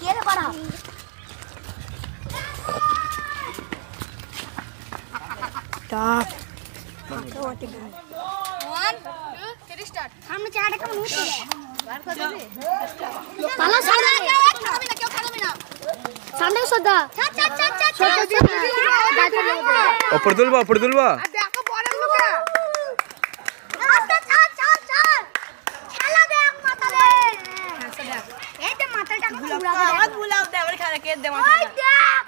কে পারা start 1 2 3 start সামনে চারটা কেমন হচ্ছে বার করে দে পালা সামনে খাবি না কেউ খাবি না সামনে সদা ऊपर तुलवा দেখো বড় লোকে খেলা দেখ মাতালে এই যে মাথাটা গুলাব দে আমার খেলা কে দে মাথা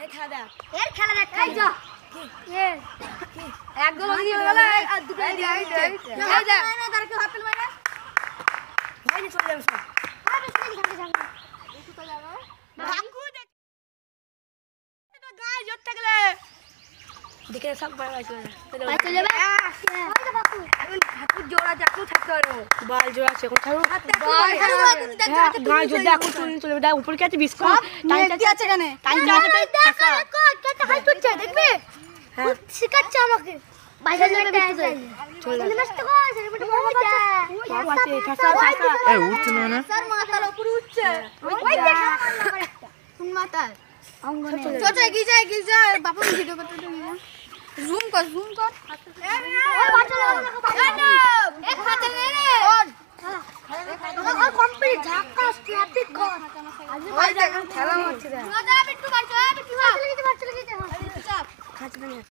এই খেলা এর খেলা দেখ খাই যা এ এক গোল দিয়ে গেল আর দুটো দিয়ে এই যা না তার কি হাত পেল মানে ভাই নি চলে যাবে সব আর বেশি ঘাটে যাবে একটু তো যাবে ঠাকু দেখ এটা গায় জোর থাকলে দেখে সব বাড়া চলে ভাই চলে যাবে ওই তো বাপু এখন ঠাকু জোড়া চাকু থাকতে পারো বাল জোড়া আছে কোন ঠাকু গায় জোড়া দেখো তুমি চলে যাবে উপর কাছে বিস্কুট টাইমটা আছে কেন টাইমটা আছে টাকা কেটে হাই করছে দেখবে হ্যাঁ শিখাচ্ছে আমাকে বাইরে যাবে চলে চলে নষ্ট কর সেটা বড় বাচ্চা সব আছে ঠাসা ए उठ ना স্যার মাথার উপরে উঠছে ওই দেখা কোন মাথা অঙ্গনে চল এগিয়ে যা বাপু ভিডিও করতে জুম কর ওই বাচ্চা লাগা